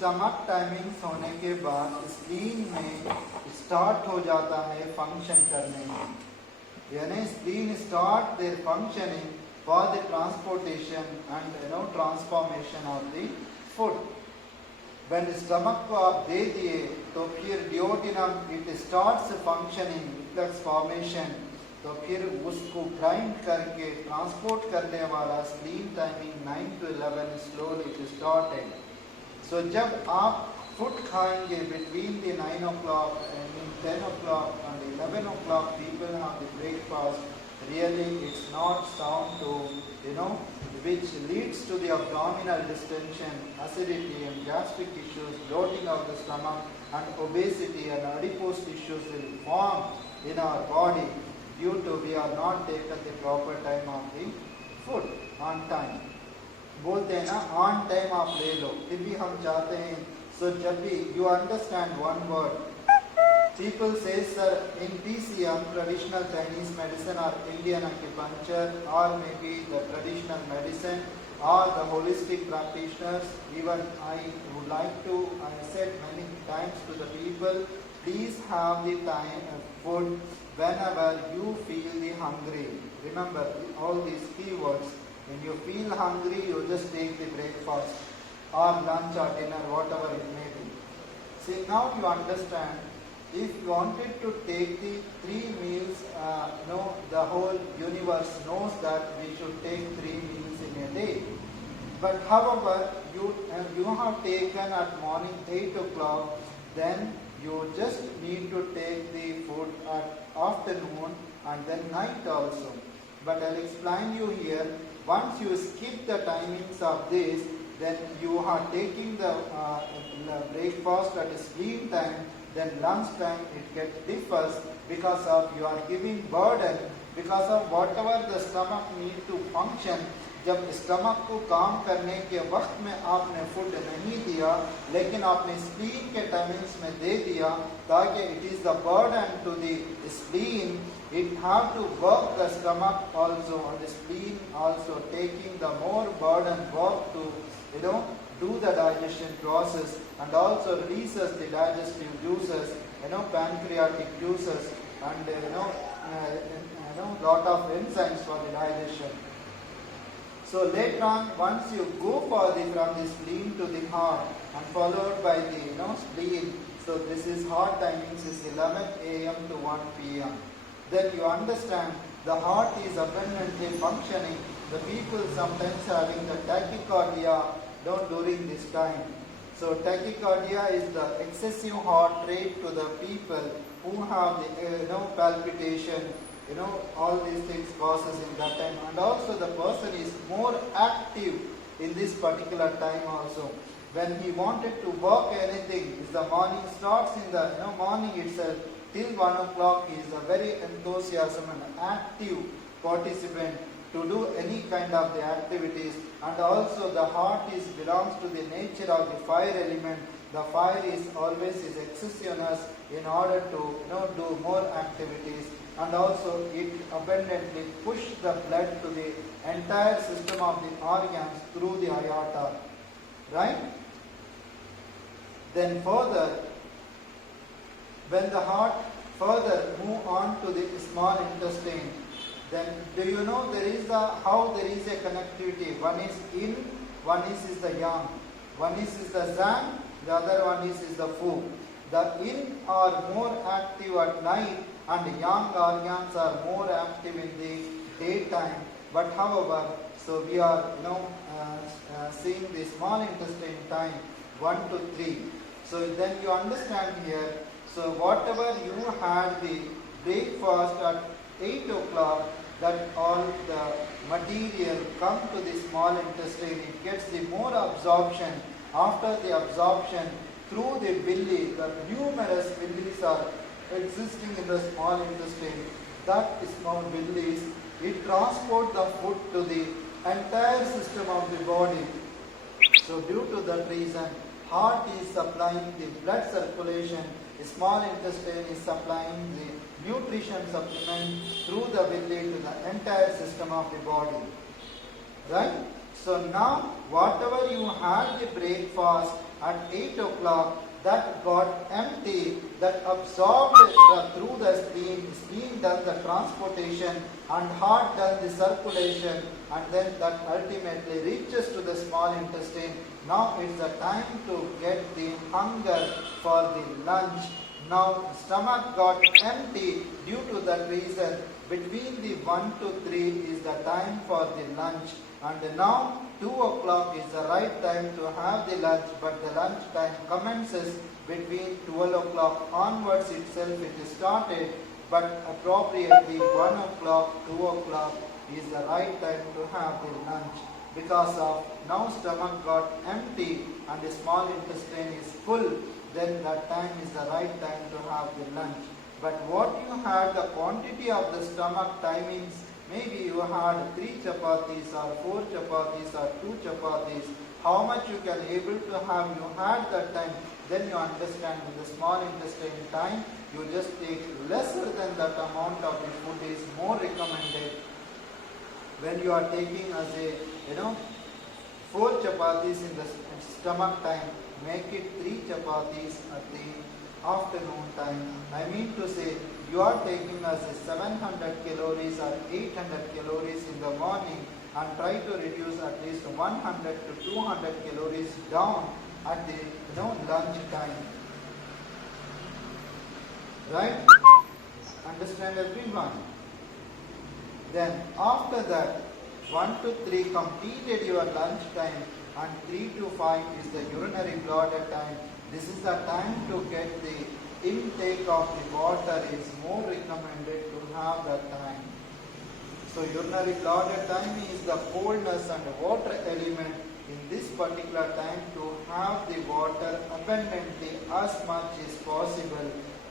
Stomach timings होने के बाद स्प्लीन में स्टार्ट हो जाता है फंक्शन करने में, यानी spleen start their functioning for the transportation and transformation of the food. When stomach को आप दे दिए तो फिर duodenum it starts functioning reflux formation, तो फिर उसको ग्राइंड करके ट्रांसपोर्ट करने वाला spleen timing 9 to 11 slowly it started. So जब आप फूड खाएंगे between the 9 o'clock and 10 o'clock and 11 o'clock people have the breakfast, really it's not sound to which leads to the abdominal distension, acidity and gastric issues, bloating of the stomach and obesity and adipose tissues will form in our body due to we are not taken the proper time of the food on time। बोलते हैं ना on time आप ले लो, फिर भी हम चाहते हैं। सो जब भी you understand one word, people say sir in TCM traditional Chinese medicine or Indian acupuncture or maybe the traditional medicine or the holistic practitioners, even I would like to, I said many times to the people, please have the time food whenever you feel the hungry. Remember all these keywords. When you feel hungry, you just take the breakfast or lunch or dinner, whatever it may be. See, now you understand, if you wanted to take the 3 meals, the whole universe knows that we should take 3 meals in a day. But however, you have taken at morning 8 o'clock, then you just need to take the food at afternoon and then night also. But I'll explain you here, once you skip the timings of this, then you are taking the breakfast at spleen time, then lunch time it gets differs because of you are giving burden, because of whatever the stomach need to function। जब stomach को काम करने के वक्त में आपने food नहीं दिया, लेकिन आपने स्प्लीन के टाइमिंग्स में दे दिया, ताकि it is the burden to the spleen, it have to work the stomach also and the spleen also, taking the more burden work to do the digestion process, and also releases the digestive juices, pancreatic juices and lot of enzymes for the digestion। So later on, once you go from the spleen to the heart and followed by the spleen, so this is heart timings is 11 a.m. to 1 p.m. Then you understand the heart is abundantly functioning. The people sometimes having the tachycardia during this time. So tachycardia is the excessive heart rate to the people who have the palpitation, all these things causes in that time, and also the person is more active in this particular time also. When he wanted to work anything, if the morning starts in the morning itself till 1 o'clock, he is a very enthusiasm and active participant to do any kind of the activities. And also the heart belongs to the nature of the fire element. The fire is always is excessiveness in order to do more activities, and also it abundantly push the blood to the entire system of the organs through the aorta, right? Then further, when the heart further move on to the small intestine, then do you know how there is a connectivity? One is yin, one is the yang, one is the zhang, the other one is the fu. The yin are more active at night and yang organs are more active in the daytime. But however, so we are seeing the small intestine time 1 to 3. So then you understand here, so whatever you had the breakfast at 8 o'clock, that all the material come to the small intestine, it gets the more absorption. After the absorption through the villi, the numerous villis are existing in the small intestine. That small villis, it transports the food to the entire system of the body. So due to that reason, heart is supplying the blood circulation, the small intestine is supplying the nutrition supplement through the villi to the entire system of the body. Right? So now, whatever you had the breakfast, at 8 o'clock that got empty, that absorbed through the spleen does the transportation and heart does the circulation, and then that ultimately reaches to the small intestine. Now it's the time to get the hunger for the lunch. Now stomach got empty due to that reason. Between the 1 to 3 is the time for the lunch, and now 2 o'clock is the right time to have the lunch, but the lunch time commences between 12 o'clock onwards itself it is started, but appropriately 1 o'clock, 2 o'clock is the right time to have the lunch, because of now stomach got empty and the small intestine is full, then that time is the right time to have the lunch. But what you had, the quantity of the stomach timings, maybe you had 3 chapatis or 4 chapatis or 2 chapatis, how much you can able to have, you had that time, then you understand with the small intestine time, you just take lesser than that amount of the food is more recommended. When you are taking as a, 4 chapatis in the stomach time, make it 3 chapatis at the afternoon time. I mean to say, you are taking as a 700 calories or 800 calories in the morning, and try to reduce at least 100 to 200 calories down at the lunch time. Right? Understand everyone? Then after that, 1 to 3 completed your lunch time, and 3 to 5 is the urinary bladder time. This is the time to get the intake of the water is more recommended to have that time. So urinary bladder time is the coldness and water element in this particular time to have the water abundantly as much as possible.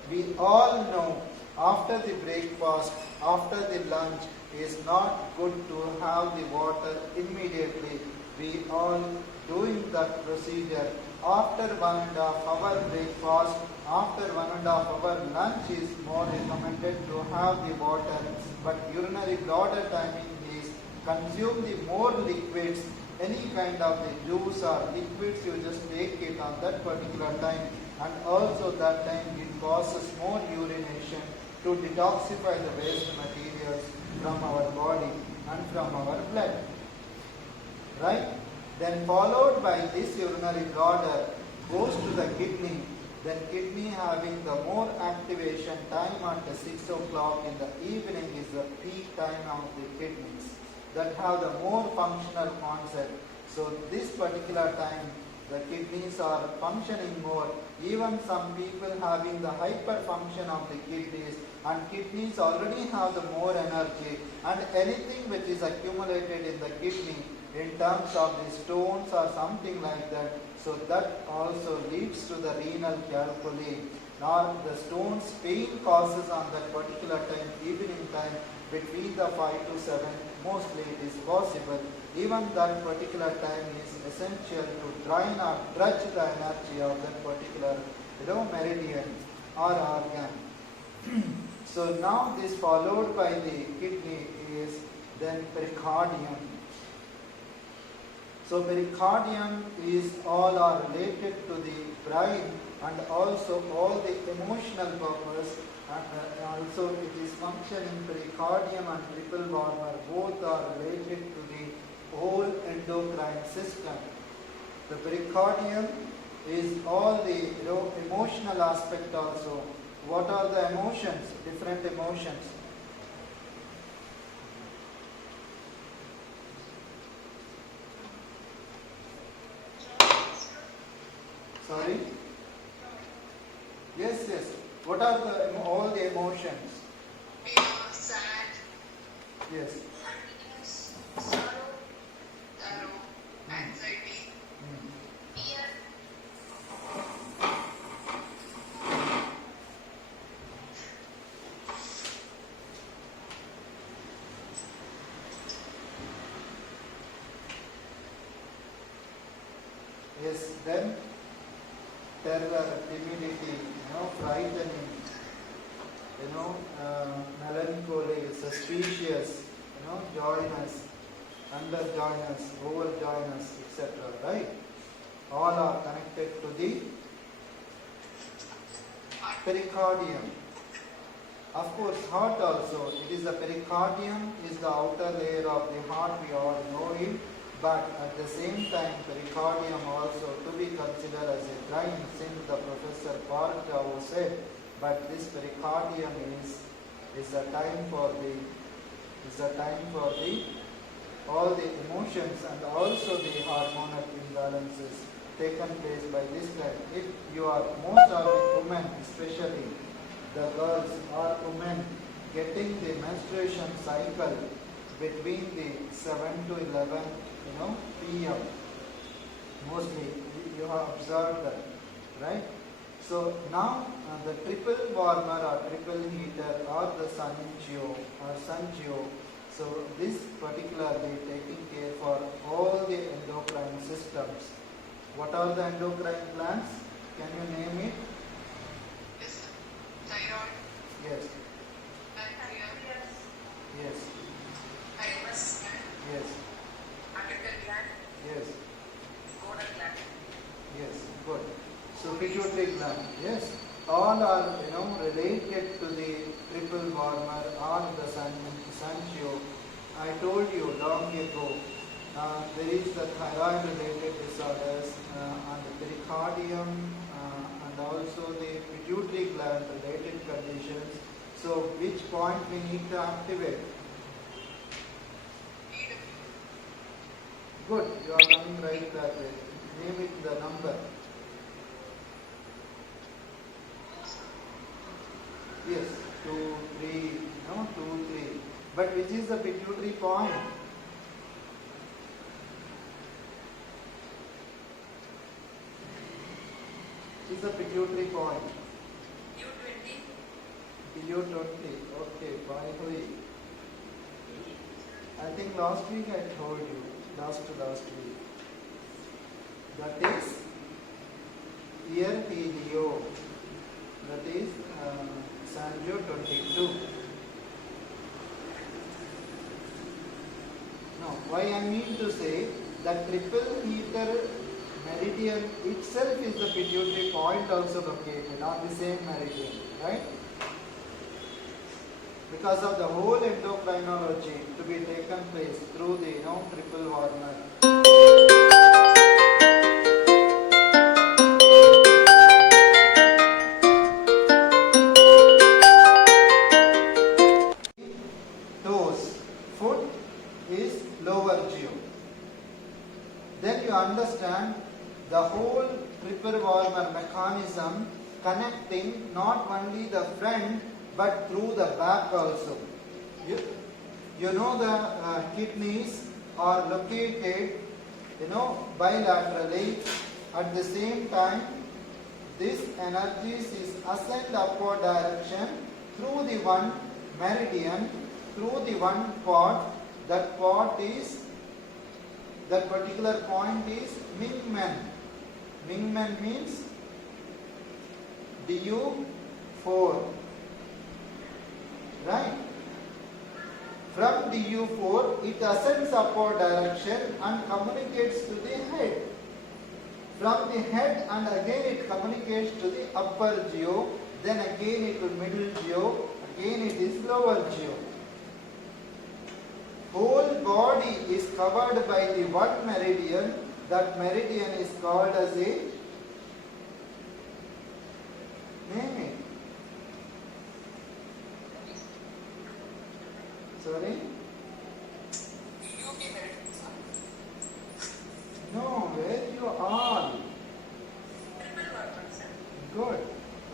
We all know after the breakfast, after the lunch, is not good to have the water immediately. We all doing that procedure. After 1.5 hour breakfast, after 1.5 hour lunch is more recommended to have the water. But urinary bladder timing is consume the more liquids, any kind of the juice or liquids you just take it on that particular time, and also that time it causes more urination to detoxify the waste materials from our body and from our blood. Right? Then followed by this urinary bladder goes to the kidney. Then kidney having the more activation time at 6 o'clock in the evening is the peak time of the kidneys that have the more functional concept. So this particular time the kidneys are functioning more. Even some people having the hyperfunction of the kidneys, and kidneys already have the more energy, and anything which is accumulated in the kidney in terms of the stones or something like that, so that also leads to the renal calculi. Now the stones pain causes on that particular time, evening time, between the 5 to 7, mostly it is possible. Even that particular time is essential to drain or dredge the energy of that particular meridian or organ. So now this followed by the kidney is then pericardium. So pericardium is all are related to the brain and also all the emotional purpose, and also it is functioning. Pericardium and triple valve both are related to the whole endocrine system. The pericardium is all the emotional aspect also. What are the emotions? Different emotions. Sorry? Yes, yes. What are all the emotions? Sad. Yes. Happiness, sorrow, anxiety, fear. Yes, then terror, timidity, frightening, melancholy, suspicious, joyness, under joyness, over joyness, etc. Right? All are connected to the pericardium. Of course, heart also. It is the pericardium is the outer layer of the heart. We all know it. But at the same time, pericardium also to be considered as a brain, since the Professor Parkau said. But this pericardium is a time for the all the emotions and also the hormonal imbalances taken place by this time. If you are most of the women, especially the girls or women, getting the menstruation cycle between the 7 to 11 p.m. Mostly you have observed that, right? So now the triple warmer or triple heater or the Sun-Geo or Sun-Geo, so this particularly taking care for all the endocrine systems. What are the endocrine glands? Can you name it? Yes. Thyroid. Yes. Pancreas. Yes. Thymus. Yes. Adrenal gland. Yes. Gonal gland. Yes. Good. So pituitary gland. Yes. All are related to the triple warmer or the Sun-Geo. I told you long ago. There is the thyroid related disorders and the pericardium and also the pituitary gland related conditions. So which point we need to activate? Good, you are coming right that way. Name it the number. Yes, 2, 3, 2, 3. But which is the pituitary point? Is the pituitary point? U20. U20. Okay, by Hui. I think last week I told you. Last week. That is ear helio. That is Sanjo 22. Now, why I mean to say that triple heater meridian itself is the pituitary point also located on the same meridian, right? Because of the whole endocrinology to be taken place through the triple warmer. Toes, foot is lower geo. Then you understand the whole triple warmer mechanism connecting not only the front but through the back also. You know the kidneys are located bilaterally. At the same time, this energy is ascend upward direction through the one meridian, through the one part. That particular point is Mingmen. Mingmen means DU4. Right? From DU4, it ascends upward direction and communicates to the head. From the head and again it communicates to the upper geo, then again it to middle geo, again it is lower geo. Whole body is covered by the one meridian. That meridian is called as a name it. Sorry? No, where you are? Good.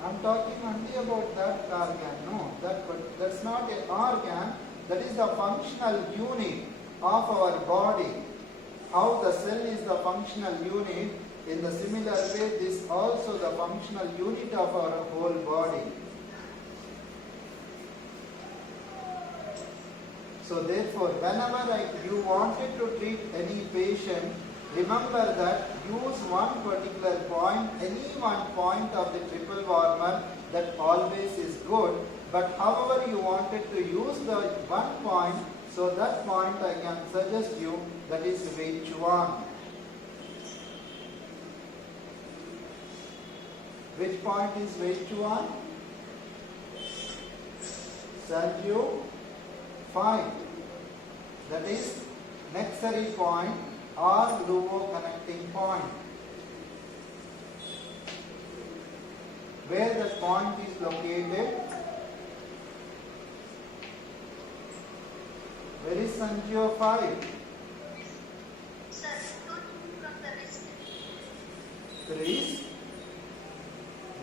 I'm talking only about that organ. No, that's not an organ. That is the functional unit of our body. How the cell is the functional unit, in the similar way, this also the functional unit of our whole body. So therefore, whenever you wanted to treat any patient, remember that use one particular point, any one point of the triple warmer, that always is good. But however you wanted to use the one point, so that point I can suggest you, that is which one? Which point is VH1? Shall you find? That is Nexary point or Luo connecting point. Where the point is located? Where is Sanjio 5? Sir, good from the wrist. Crease.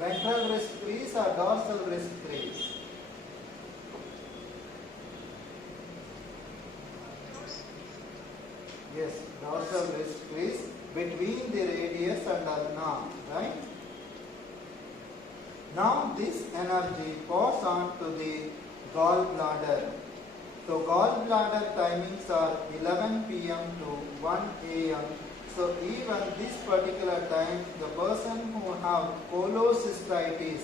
Ventral wrist crease or dorsal wrist crease? Yes, dorsal wrist crease between the radius and ulna, right? Now this energy passes on to the gallbladder. So gallbladder timings are 11 p.m. to 1 a.m. So even this particular time, the person who have cholecystitis,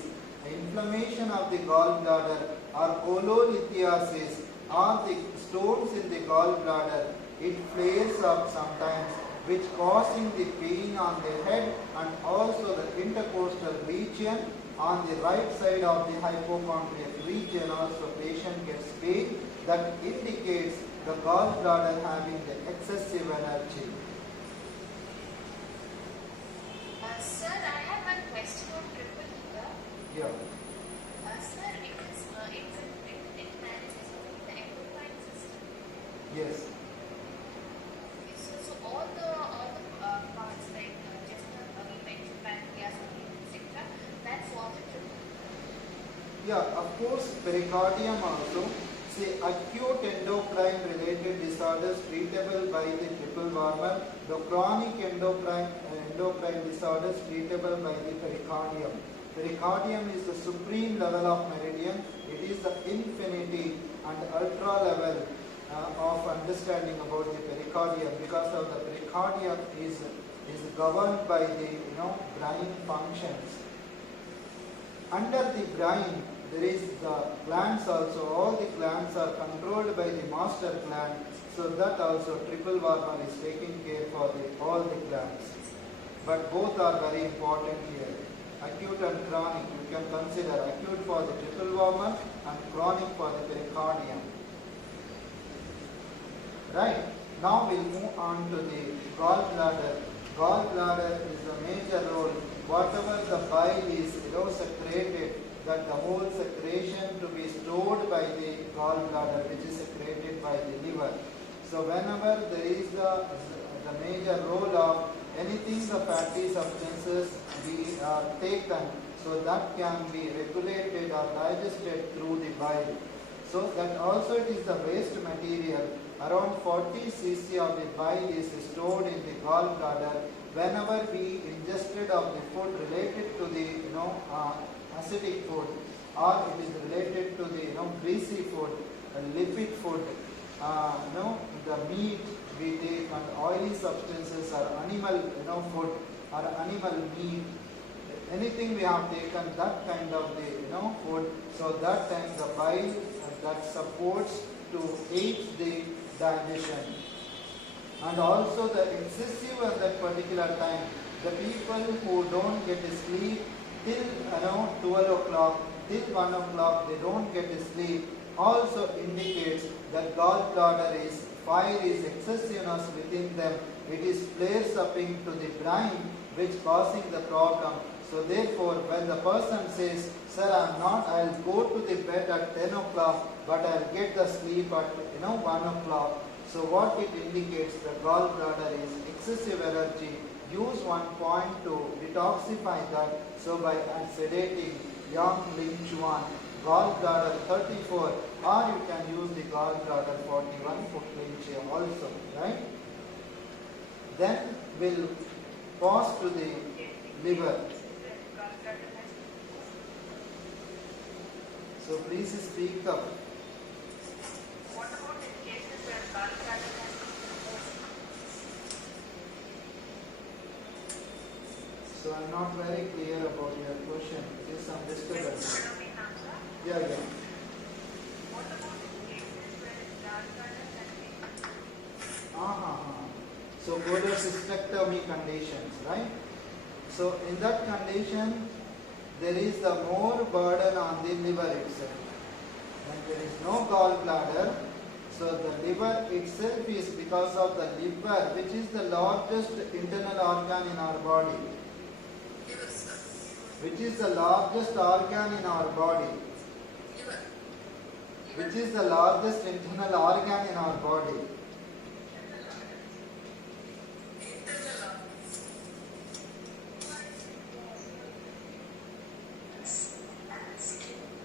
inflammation of the gallbladder or cholelithiasis or the stones in the gallbladder, it flares up sometimes, which causing the pain on the head and also the intercostal region. On the right side of the hypochondriac region also patient gets pain that indicates the gallbladder having the excessive energy. Sir, I have one question on triple liver. Yeah. Sir, it manages the endocrine system. Yes. So all the parts like just we mentioned pancreas, etc. That forms a triple. Yeah, of course, pericardium also. Say acute endocrine related disorders treatable by the triple warmer, the chronic endocrine disorders treatable by the pericardium. Pericardium is the supreme level of meridian. It is the infinity and ultra level of understanding about the pericardium, because of the pericardium is governed by the brain functions. Under the brain, there is the glands also. All the glands are controlled by the master gland. So that also triple warmer is taking care for all the glands. But both are very important here. Acute and chronic. You can consider acute for the triple warmer and chronic for the pericardium. Right. Now we'll move on to the gallbladder. Gallbladder is a major role. Whatever the bile is secreted, that the whole secretion to be stored by the gallbladder, which is secreted by the liver. So whenever there is the major role of anything the fatty substances be taken, so that can be regulated or digested through the bile. So that also it is the waste material. Around 40 cc of the bile is stored in the gallbladder. Whenever we ingested of the food related to the acidic food, or it is related to the greasy food, lipid food, the meat we take, and oily substances or animal food or animal meat, anything we have taken that kind of the food, so that time the bile that supports to aid the digestion. And also the excessive at that particular time, the people who don't get sleep till around 12 o'clock, till 1 o'clock, they don't get sleep, also indicates that gallbladder is, fire is excessiveness within them. It is flares up into the brain, which causing the problem. So therefore, when the person says, sir, I'll go to the bed at 10 o'clock, but I'll get the sleep at 1 o'clock. So what it indicates, the gallbladder is excessive energy. Use one point to detoxify that. So by sedating Yang Ling Chuan, gallbladder 34, or you can use the gallbladder 41 for clincher also, right? Then we'll pass to the liver. So please speak up. What about in cases where gallbladder has been removed? So I'm not very clear about your question. There is some disturbance. Yeah. What about in cases where gallbladder has been So cholecystectomy conditions, right? So in that condition, there is the more burden on the liver itself. When there is no gallbladder, so the liver itself is because of the liver, which is the largest internal organ in our body. Which is the largest organ in our body. Which is the largest internal organ in our body.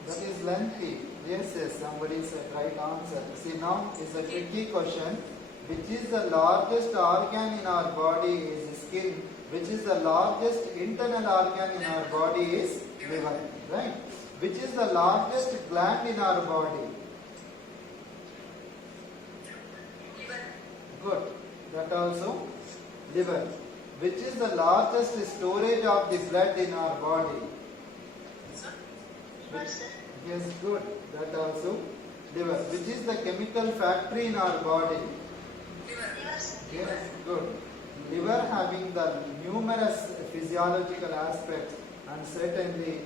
That is lengthy. Yes, somebody said right answer. See, now is a tricky question. Which is the largest organ in our body is skin. Which is the largest internal organ in our body is liver. Right? Which is the largest gland in our body? Good. That also liver. Which is the largest storage of the blood in our body? Yes, good. That also liver. Which is the chemical factory in our body? Yes, good. Liver having the numerous physiological aspects, and certainly,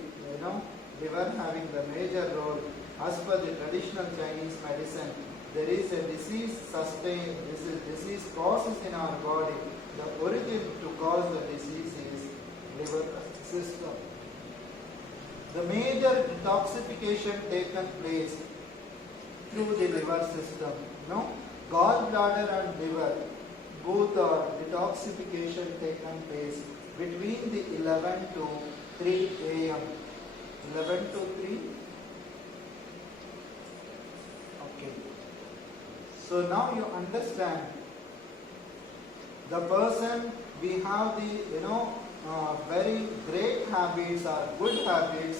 liver having the major role. As per the traditional Chinese medicine, there is a disease process in our body. The origin to cause the disease is liver system. The major detoxification taken place through the liver system. Gallbladder and liver, both are detoxification taken place between the 11 to 3 a.m. 11 to 3. Okay. So now you understand the person, we have the very great habits or good habits.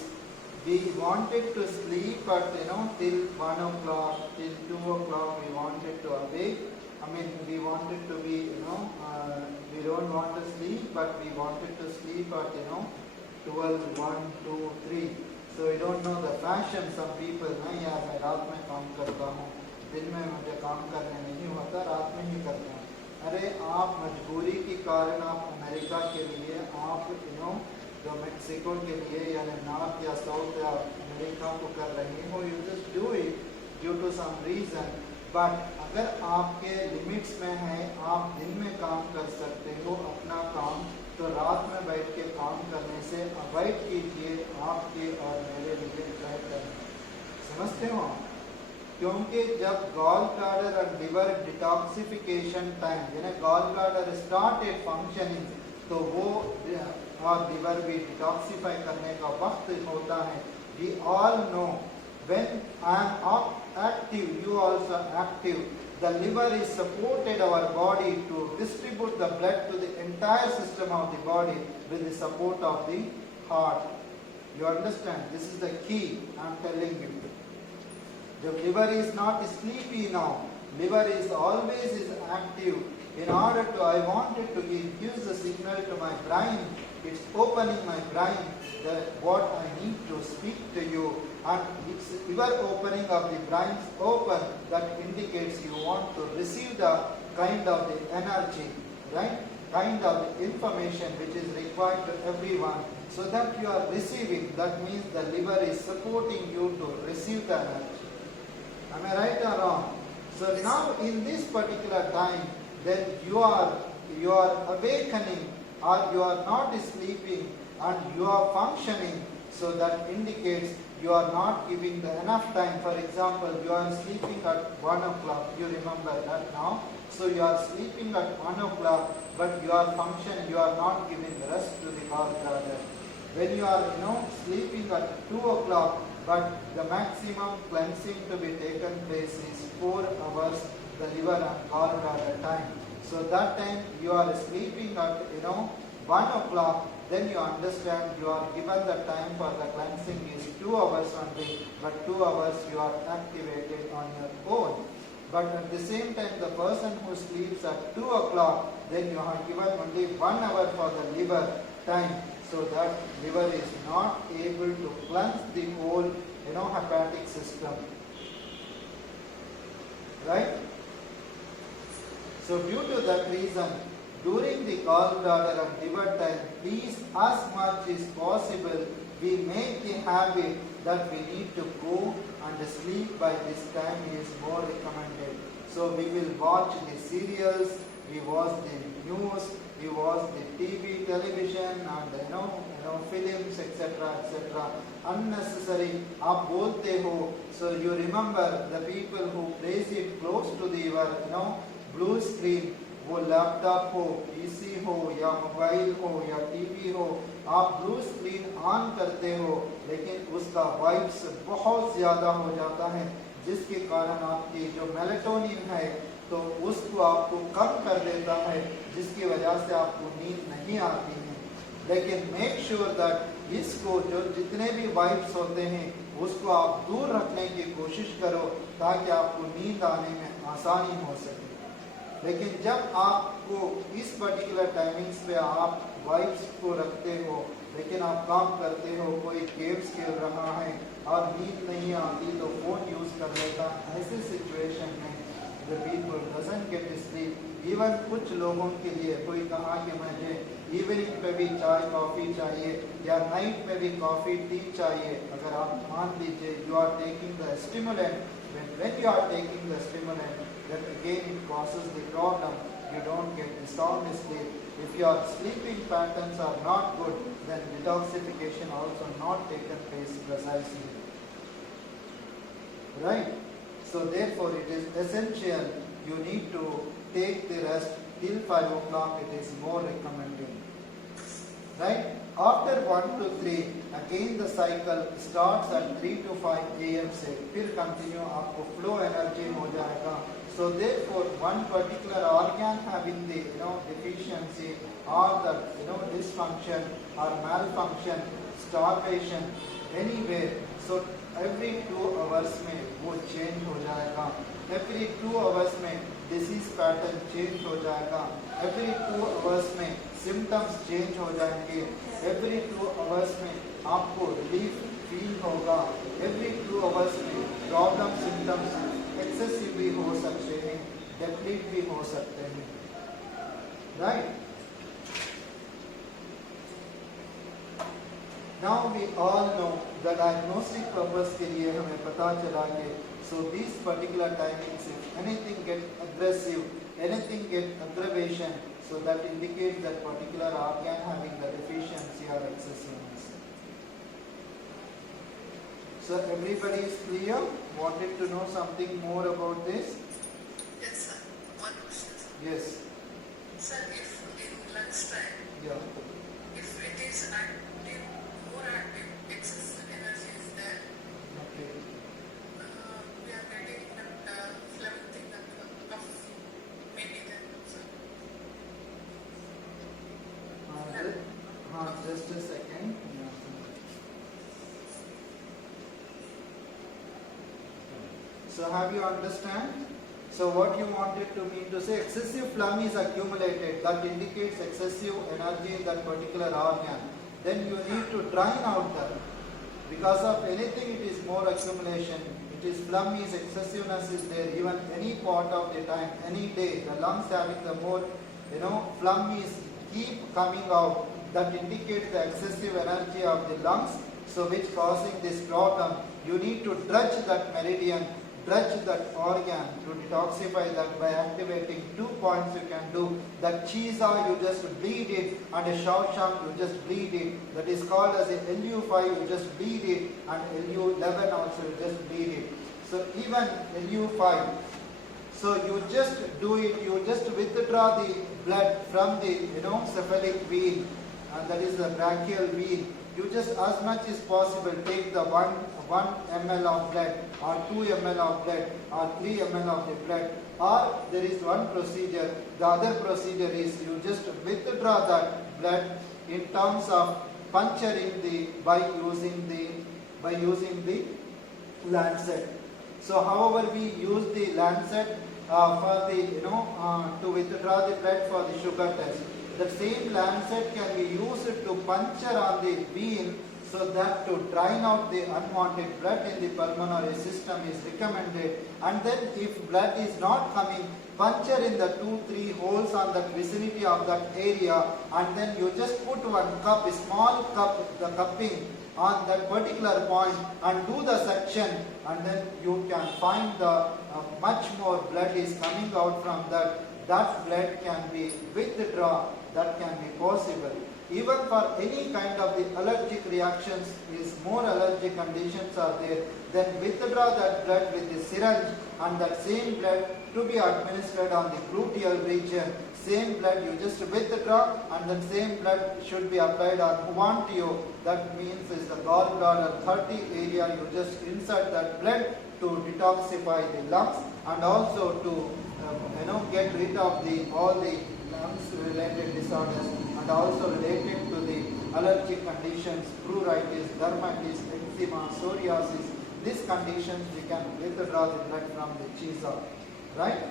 We wanted to sleep at till 1 o'clock, till 2 o'clock. We wanted to awake. We wanted to be we don't want to sleep, but we wanted to sleep at 12, 1, 2, 3. So we don't know the fashion. Some people नहीं यार मैं रात में काम करता हूँ, दिन में मुझे काम करने नहीं होता, रात में ही करता हूँ. अरे आप मजबूरी के कारण आप अमेरिका के लिए आप जो मेक्सिको के लिए या नॉर्थ या साउथ या अमेरिका को कर रहे हो, you just do it due to some reason. But अगर आपके लिमिट्स में है, आप दिन में काम कर सकते हो अपना काम, तो रात में बैठ के काम करने से अवॉइड कीजिए आपके और मेरे लिए बेहतर. समझते हो आप? क्योंकि जब गॉल ब्लैडर और लिवर डिटॉक्सिफिकेशन टाइम, यानी गॉल ब्लैडर स्टार्टेड फंक्शनिंग, तो वो और लिवर भी डिटॉक्सिफाई करने का वक्त होता है. We all know when I am active, you also active. The liver is supported our body to distribute the blood to the entire system of the body with the support of the heart. You understand? This is the key I am telling you. The liver is not sleepy now. Liver is always active. In order to, I wanted to give the signal to my brain. It's opening my brain that what I need to speak to you. And it's your opening of the brains open that indicates you want to receive the kind of the energy, right? Kind of the information which is required to everyone, so that you are receiving. That means the liver is supporting you to receive the energy. Am I right or wrong? So now in this particular time, then you are awakening, or you are not sleeping and you are functioning. So that indicates you are not giving the enough time. For example, you are sleeping at 1 o'clock. You remember that now. So you are sleeping at 1 o'clock, but you are functioning. You are not giving rest to the gallbladder. When you are sleeping at 2 o'clock, but the maximum cleansing to be taken place is 4 hours, the liver and gallbladder time. So that time you are sleeping at 1 o'clock. Then you understand you are given the time for the cleansing is 2 hours only, but 2 hours you are activated on your own. But at the same time, the person who sleeps at 2 o'clock, then you are given only 1 hour for the liver time, so that liver is not able to cleanse the whole hepatic system. Right? So due to that reason, During the gallbladder and liver time, please, as much as possible, we make the habit that we need to go and sleep by this time is more recommended. So we will watch the serials, we watch the news, we watch the TV, television, and films, etc., etc. Unnecessary. आप बोलते हो. So you remember the people who place it close to the your blue screen. वो laptop हो, PC हो या mobile हो या TV हो, आप ब्लू स्क्रीन ऑन करते हो, लेकिन उसका वाइब्स बहुत ज़्यादा हो जाता है, जिसके कारण आपकी जो मेलेटोनिन है तो उसको आपको कम कर देता है, जिसकी वजह से आपको नींद नहीं आती है. लेकिन मेक श्योर दैट इसको जो जितने भी वाइब्स होते हैं उसको आप दूर रखने की कोशिश करो, ताकि आपको नींद आने में आसानी हो सके. लेकिन जब आपको इस पर्टिकुलर टाइमिंग्स पे आप वाइब्स को रखते हो, लेकिन आप काम करते हो, कोई गेम्स खेल रहा है और नींद नहीं आती तो फोन यूज कर लेता, ऐसे सिचुएशन में the people doesn't get sleep. Even कुछ लोगों के लिए कोई कहा कि मुझे इवनिंग पे भी चाय कॉफ़ी चाहिए या नाइट में भी कॉफ़ी टी चाहिए. अगर आप मान लीजिए you are taking the stimulant, when you are taking the stimulant, that again it causes the problem. You don't get the sound sleep. If your sleeping patterns are not good, then detoxification also not taken place precisely. Right? So therefore it is essential you need to take the rest till 5 o'clock. It is more recommended. Right? After 1 to 3, again the cycle starts at 3 to 5 a.m. से फिर continue आपको flow energy हो जाएगा. So therefore one particular organ having the deficiency or the dysfunction or malfunction, starvation anywhere, so every 2 hours में वो change हो जाएगा. Every 2 hours में disease pattern change हो जाएगा. Every 2 hours में symptoms change हो जाएंगे. Every 2 hours में आपको relief feel होगा. Every 2 hours में problem symptoms excessive भी हो सकते हैं, deplete भी हो सकते हैं. Right? Now we all know the diagnostic purpose के लिए हमें पता चला कि so these particular timings, if anything get aggressive, anything get aggravation, so that indicates that particular organ having the deficiency or excessiveness. So everybody is clear? Wanted to know something more about this? Yes, sir. One question, sir. Yes. Sir, if in lunchtime, Yeah. if it is active, more active, excess energy is there, Okay. we are getting that phlegm thing, that cough, maybe then, sir. Just a second. So have you understand? So what you wanted to mean to say, excessive phlegm is accumulated, that indicates excessive energy in that particular organ. Then you need to drain out that. Because of anything it is more accumulation. It is phlegm is excessiveness is there, even any part of the time, any day, the lungs having the more, phlegm is keep coming out. That indicates the excessive energy of the lungs, so which causing this problem. You need to dredge that meridian, dredge that organ to detoxify that by activating 2 points you can do. That Chiza you just bleed it, and a Shaosham you just bleed it. That is called as a LU5 you just bleed it, and LU11 also you just bleed it. So even LU5, so you just do it, you just withdraw the blood from the cephalic vein, and that is the brachial vein. You just as much as possible take the 1 ml of blood or 2 ml of blood or 3 ml of the blood, or there is one procedure. The other procedure is you just withdraw that blood in terms of puncturing by using the lancet. So however we use the lancet for the to withdraw the blood for the sugar test. The same lancet can be used to puncture on the vein, so that to drain out the unwanted blood in the pulmonary system is recommended. And then if blood is not coming, puncture in the 2-3 holes on the vicinity of that area, and then you just put one cup, a small cup, the cupping on that particular point and do the suction, and then you can find the much more blood is coming out from that. That blood can be withdrawn, that can be possible. Even for any kind of the allergic reactions, is more allergic conditions are there, then withdraw that blood with the syringe, and that same blood to be administered on the gluteal region. Same blood you just withdraw, and then same blood should be applied on Huvantio. That means is the gallbladder 30 area. You just insert that blood to detoxify the lungs, and also to get rid of all the lungs related disorders, and also related to the allergic conditions, pruritus, dermatitis, eczema, psoriasis. These conditions we can withdraw the blood from the cheese out, right?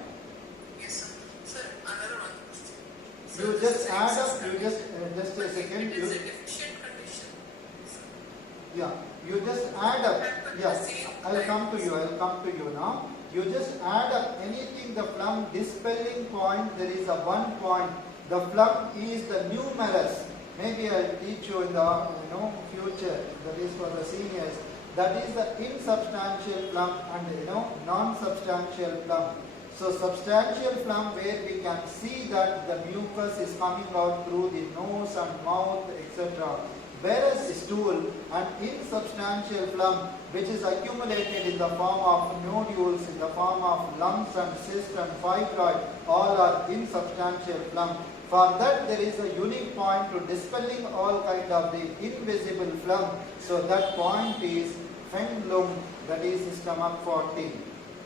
Yes, sir. Sir, another one question. You just add up, you just a second. It is a deficient condition. Yeah, you just add up. Yes, I'll come to you now. You just add up anything, the phlegm dispelling point, there is a 1 point. The phlegm is the numerous. Maybe I'll teach you in the future, that is for the seniors. That is the insubstantial phlegm and non-substantial phlegm. So substantial phlegm where we can see that the mucus is coming out through the nose and mouth, etc. Whereas stool and insubstantial phlegm, which is accumulated in the form of nodules, in the form of lumps and cysts and fibroid, all are insubstantial phlegm. For that there is a unique point to dispelling all kind of the invisible phlegm. So that point is Fenlung, that is stomach 14,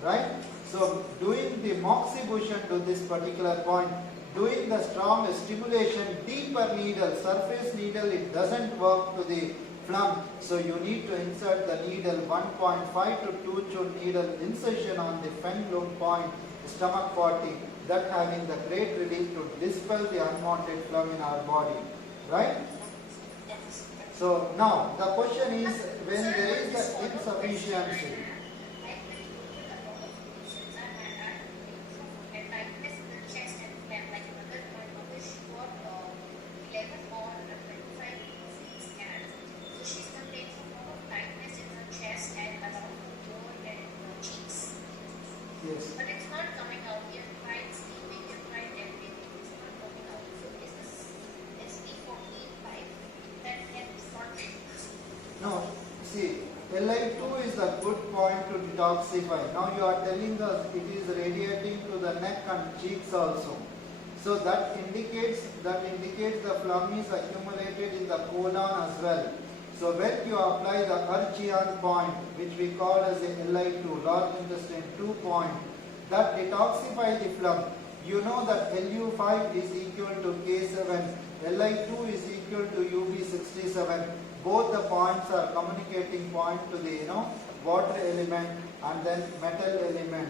right? So doing the moxibustion to this particular point, doing the strong stimulation, deeper needle, surface needle, it doesn't work to the phlegm. So you need to insert the needle 1.5 to 2 tube needle insertion on the Fenlung point, stomach 40. That having the great relief to dispel the unwanted phlegm in our body, right? So now the question is, when there is the insufficiency. Yes. But it's not coming out. You're trying steaming, you're trying everything. It's not coming out. So is this ST14 that helps not? No, see, Li2 is a good point to detoxify. Now you are telling us it is radiating to the neck and cheeks also. So that indicates the phlegm is accumulated in the colon as well. So when you apply the Archean point, which we call as a Li2, large intestine 2 point, that detoxify the phlegm. You know that Lu5 is equal to K7, Li2 is equal to Ub67. Both the points are communicating point to the water element and then metal element.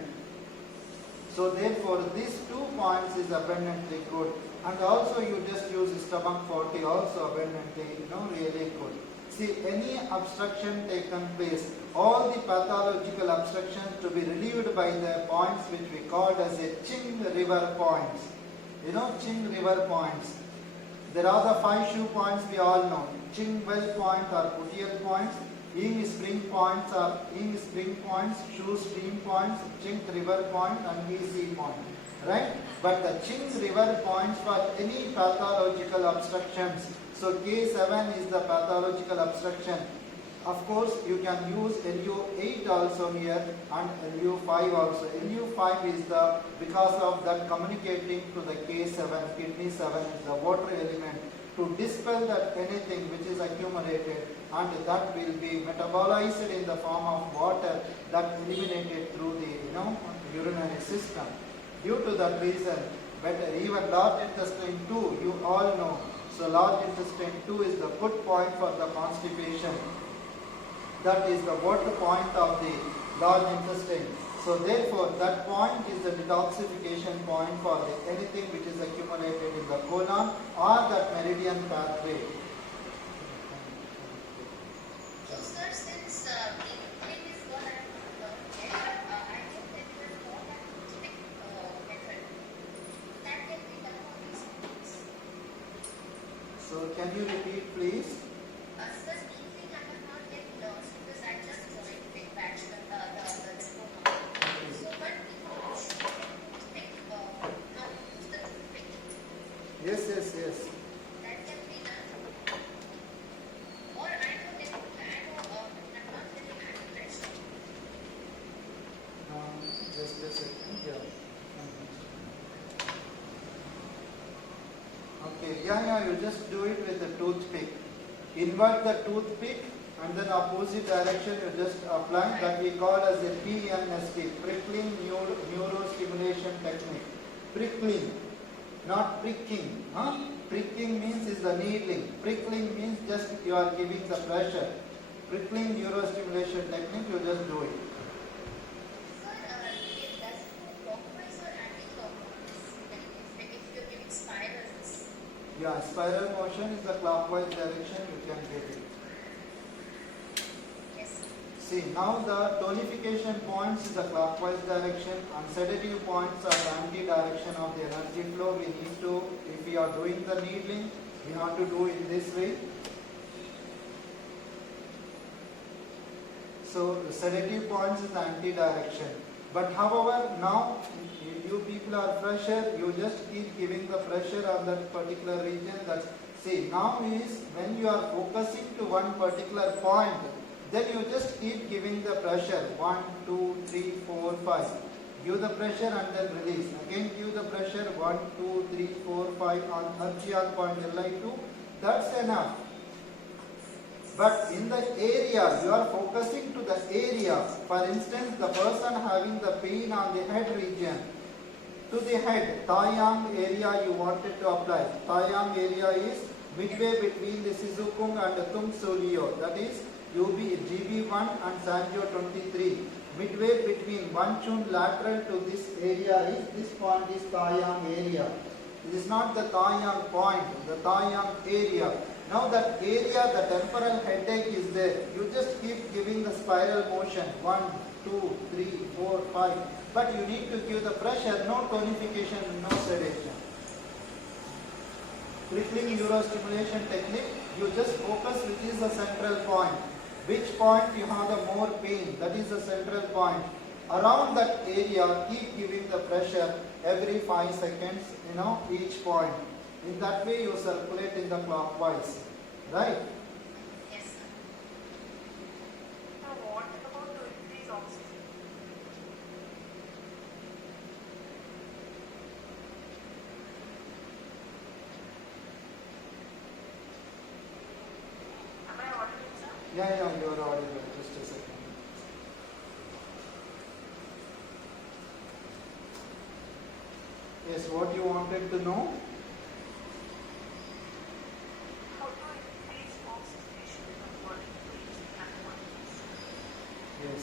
So therefore these 2 points is abundantly good. And also you just use stomach 40 also abundantly really good. See, any obstruction taken place, all the pathological obstructions to be relieved by the points which we call as a Ching river points. Ching river points. There are the 5 shoe points we all know. Ching well point or Putial points, Ying spring points or Ying spring points, Shoe stream points, Ching river point and VC point. Right? But the Ching river points for any pathological obstructions. So K7 is the pathological obstruction. Of course, you can use Lu8 also here and Lu5 also. Lu5 is because of that communicating to the K7, kidney 7 is the water element to dispel that anything which is accumulated, and that will be metabolized in the form of water that eliminated through the urinary system. Due to that reason, but even large intestine 2, you all know. So large intestine 2 is the good point for the constipation. That is the water point of the large intestine. So therefore that point is the detoxification point for anything which is accumulated in the colon or that meridian pathway. can you repeat please? Sir, evening I have not yet lost because I just joined big batch the diploma. So, but pick now use the pick Yes, yes, yes. that can be done. Or I know that I'm not getting any pressure. Just a second. Yeah. Okay. Yeah. You just do it with a toothpick. Invert the toothpick and then opposite direction you just apply. That we call as a PNST, prickling neurostimulation technique. Prickling, not pricking. Huh? Pricking means is the needling. Prickling means just you are giving the pressure. Prickling neurostimulation technique, you just do it. Sir, it does clockwise or anti-clockwise? If you're giving spirals. Yeah, spiral motion is the clockwise direction, you can get it. Yes. See, now the tonification points is the clockwise direction and sedative points are the anti-direction of the energy flow. We need to, if we are doing the needling, we have to do in this way. So, the sedative points is the anti-direction. But however, now you people are fresher, you just keep giving the pressure on that particular region. That's, see, now is when you are focusing to one particular point, then you just keep giving the pressure. 1, 2, 3, 4, 5. Give the pressure and then release. Again give the pressure. 1, 2, 3, 4, 5 on Archean point Li2. That's enough. But in the area, you are focusing to the area. For instance, the person having the pain on the head region, to the head, Taiyang area you wanted to apply. Taiyang area is midway between the Sizukung and the Tung Solio. That is GB1 and Sanjo 23. Midway between Wanchun lateral to this area is, this point is Taiyang area. It is not the Taiyang point, the Taiyang area. Now that area, the temporal headache is there. You just keep giving the spiral motion. 1, 2, 3, 4, 5. But you need to give the pressure, no tonification, no sedation. Prickling neurostimulation technique, you just focus which is the central point. Which point you have the more pain, that is the central point. Around that area, keep giving the pressure every 5 seconds, each point. In that way, you circulate in the clockwise, right? Yes, sir. Now, what about to increase oxygen? Am I audible, sir? Yeah, you are audible. Just a second. Yes, what you wanted to know? How to increase oxygenation in the body to reach the animals? Yes.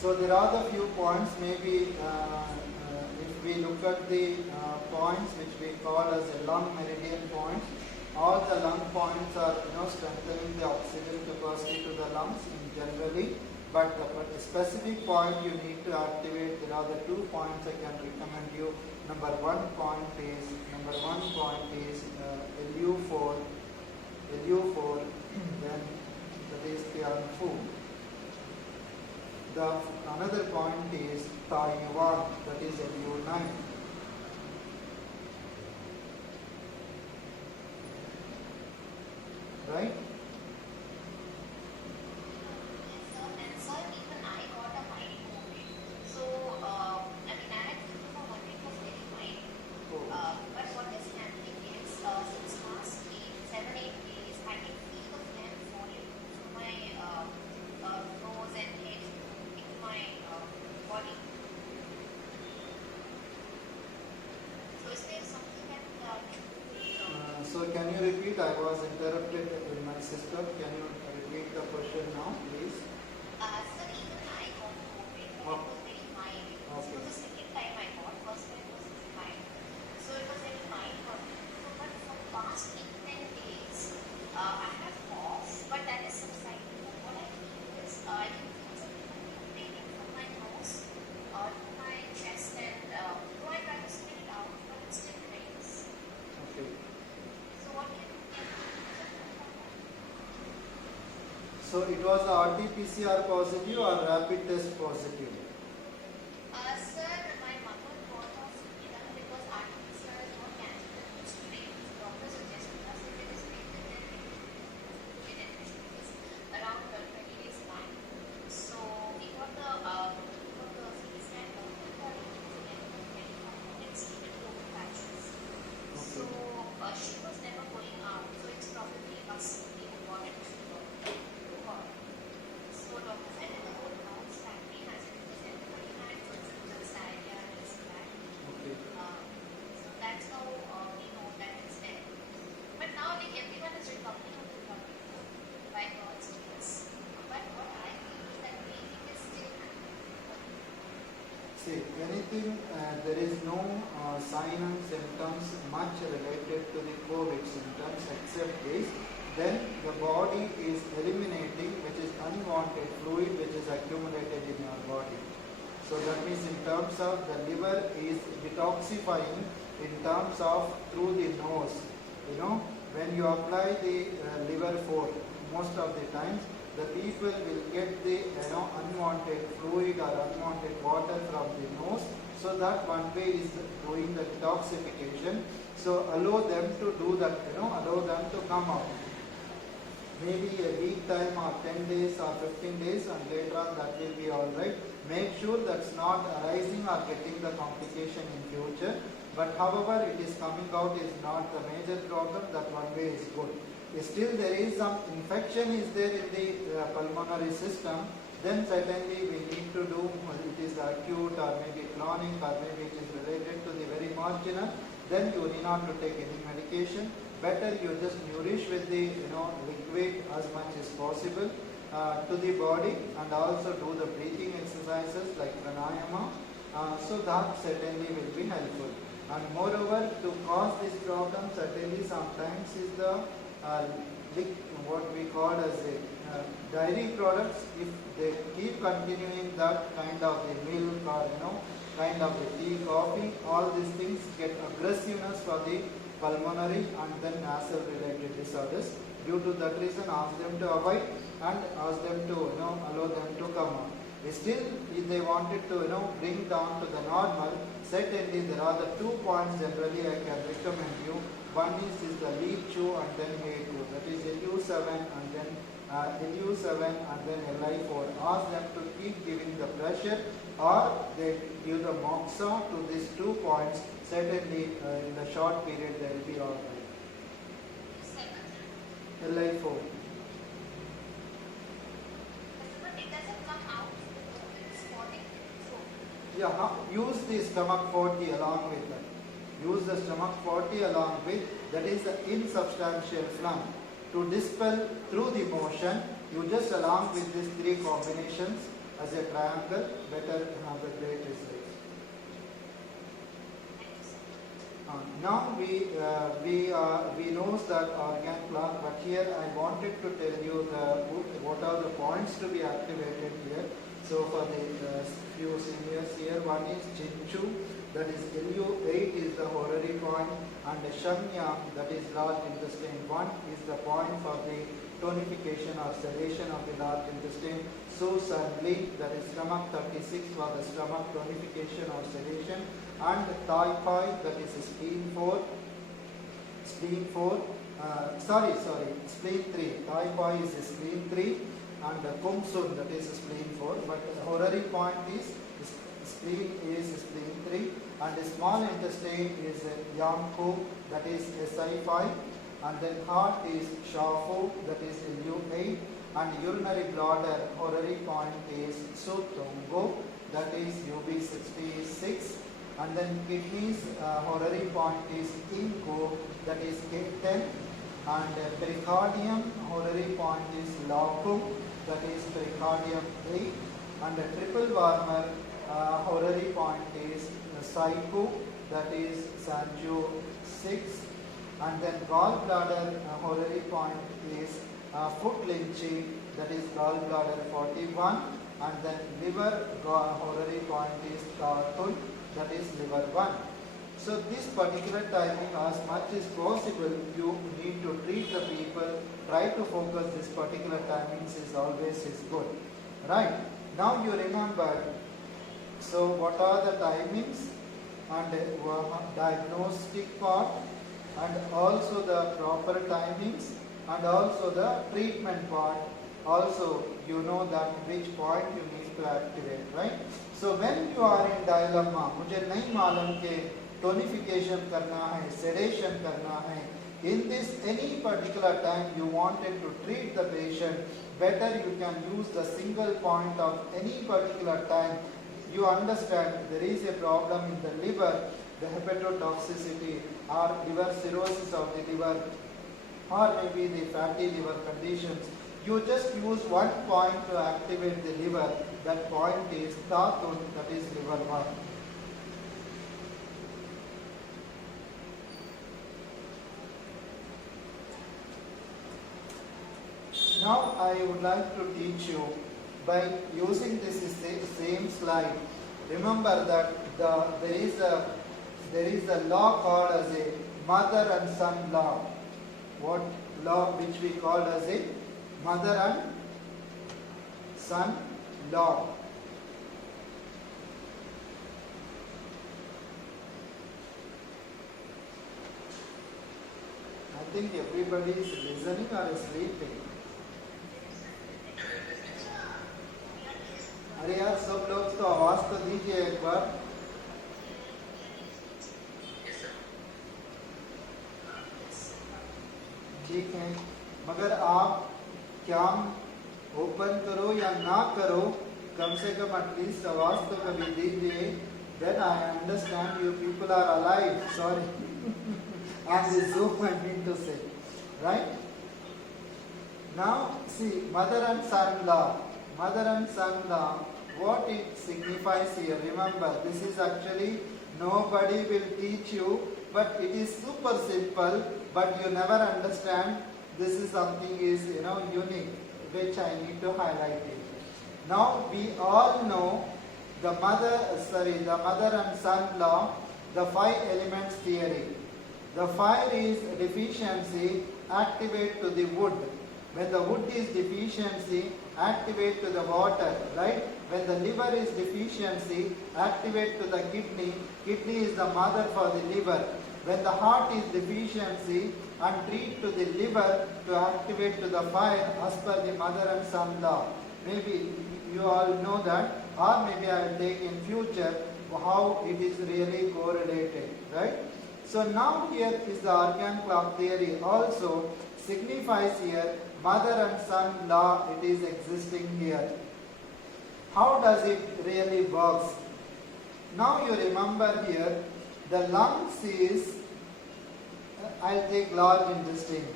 So there are the few points. Maybe if we look at the points which we call as a lung meridian points, all the lung points are strengthening the oxygen capacity to the lungs in generally. But the specific point you need to activate, there are the 2 points I can recommend you. Number one point is LU4, then that is Tianfu. Another point is Taiwan, that is LU9. Right? And sir, even I got a mild movement. So, I had fever for 1 week was very mild. Oh. But what is happening is, since last 7, 8 days, I can feel the phlegm falling through my nose and head into my body. So, is there something that So can you repeat? I was interrupted with my sister. Can you repeat the question now, please? sir, even I got COVID, but it was very mild. So, Okay. the second time I got, first time was mild. So, it was very mild for me. So, but for the past 8, 10 days, I have cough, but that is subsiding. What I feel is, I can feel something complaining from my nose to my chest. So it was a RT-PCR positive or rapid test positive? Sir, my mother thought of either because RT-PCR is not cancer, it's straight. Doctor suggested us if it is treated, then we get admission. It's around 20 days back. So we got the CT scan and see the global patches. So she was never going out. So it's probably us being important to her. So doctor said in the whole house family has it because everybody had symptoms, diarrhea, this and that. Okay. So that's how we know that it's there. But now like everyone is recovering of the drug by God's grace. But what I feel is that breathing is still happening. See, anything, there is no sign and symptoms much related to the COVID symptoms except this, then the body is eliminating which is unwanted fluid which is accumulated in your body. So that means in terms of the liver is detoxifying in terms of through the nose. You know, when you apply the liver force, most of the times the people will get the unwanted fluid or unwanted water from the nose. So that one way is doing the detoxification. So allow them to do that, allow them to come out. Maybe a week time or 10 days or 15 days and later on that will be alright. Make sure that's not arising or getting the complication in future. But however it is coming out is not the major problem, that one way is good. Still there is some infection is there in the pulmonary system, then certainly we need to do, it is acute or maybe chronic or maybe it is related to the very marginal, then you need not to take any medication. Better you just nourish with the liquid as much as possible to the body and also do the breathing exercises like pranayama. So that certainly will be helpful. And moreover, to cause this problem certainly sometimes is the what we call as a dairy products. If they keep continuing that kind of the milk or kind of the tea, coffee, all these things get aggressiveness for the pulmonary and then nasal related disorders. Due to that reason, ask them to avoid and ask them to allow them to come out. Still, if they wanted to bring down to the normal, certainly there are the 2 points generally I can recommend you. One is the lead 2 and then A2, that is LU7 and then LU7 and then Li4. Ask them to keep giving the pressure or they give the moxa to these 2 points. Certainly in the short period they will be alright. Li4. But it doesn't come out, it's falling through. Yeah, use the stomach 40 along with that. Use the stomach 40 along with, that is the insubstantial phlegm. To dispel through the motion, you just along with these 3 combinations as a triangle, better have a great result. Now we knows that organ clock, but here I wanted to tell you what are the points to be activated here. So for the few seniors here, one is Chinchu, that is LU8 is the horary point, and the Shamya, that is large intestine 1, is the point for the tonification or sedation of the large intestine. So sadly, that is stomach 36 for the stomach tonification or sedation, and Thai pi, that is spleen 4, spleen 3. Thai pi is spleen 3, and Kumsun, that is spleen 4, but horary point is spleen 3, and the small intestine is Yamku, that is Si5, and then heart is Shafu, that is Lu8, and urinary bladder horary point is Sutungo, that is UB66, and then kidneys horary point is Inko, that is K10, and pericardium horary point is Lakum, that is pericardium 8, and the triple warmer horary point is Saiku, that is Sanju 6, and then gallbladder horary point is Footlinchi, that is gallbladder 41, and then liver horary point is Tartul, that is liver 1. So this particular timing, as much as possible, you need to treat the people, try to focus this particular timings is always is good. Right? Now you remember, so what are the timings and diagnostic part and also the proper timings and also the treatment part. Also you know that which point you need to activate, right? So when you are in dilemma, मुझे नहीं मालूम के tonification करना है, sedation करना है, in this any particular time you wanted to treat the patient, better you can use the single point of any particular time. You understand there is a problem in the liver, the hepatotoxicity or liver cirrhosis of the liver or maybe the fatty liver conditions. You just use one point to activate the liver. That point is Tatun, that is liver 1. Now I would like to teach you by using this same slide. Remember that there is a law called as a mother and son law. What law which we call as a mother and son law. I think everybody is listening or is sleeping. अरे यार सब लोग तो आवाज तो दीजिए एक बार. ठीक है, मगर आप कैम ओपन करो या ना करो, कम से कम एटलीस्ट आवाज तो कभी दीजिए. Then I understand you people are alive. Sorry, and the Zoom I mean to say, right? Now see, mother and son law. Mother and son law, what it signifies here. Remember, this is actually nobody will teach you, but it is super simple, but you never understand. This is something is unique, which I need to highlight it. Now we all know the mother and son law, the 5 elements theory. The fire is deficiency, activate to the wood. When the wood is deficiency, activate to the water, right? When the liver is deficiency, activate to the kidney. Kidney is the mother for the liver. When the heart is deficiency, and treat to the liver to activate to the fire as per the mother and son law. Maybe you all know that, or maybe I will take in future how it is really correlated, right? So now here is the organ clock theory also signifies here mother and son law, it is existing here. How does it really works? Now you remember here, the lungs is, I'll take large intestine.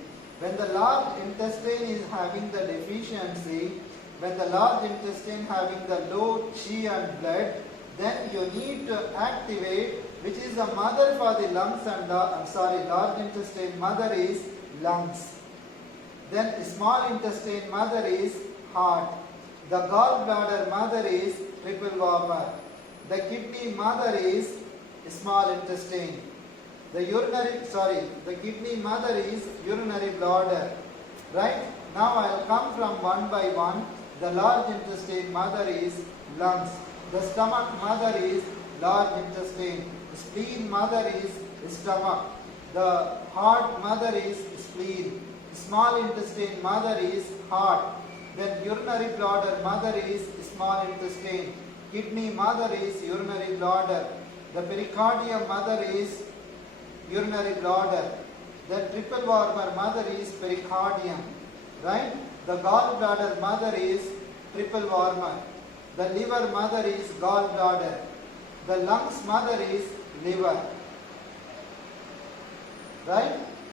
When the large intestine is having the deficiency, when the large intestine having the low chi and blood, then you need to activate, which is the mother for the lungs and large intestine mother is lungs. Then small intestine mother is heart. The gallbladder mother is triple warmer. The kidney mother is small intestine. The kidney mother is urinary bladder. Right? Now I will come from one by one. The large intestine mother is lungs. The stomach mother is large intestine. Spleen mother is stomach. The heart mother is spleen. Small intestine mother is heart. Then urinary bladder mother is small intestine. Kidney mother is urinary bladder. The pericardium mother is urinary bladder. The triple warmer mother is pericardium. Right? The gallbladder mother is triple warmer. The liver mother is gallbladder. The lungs mother is liver. Right?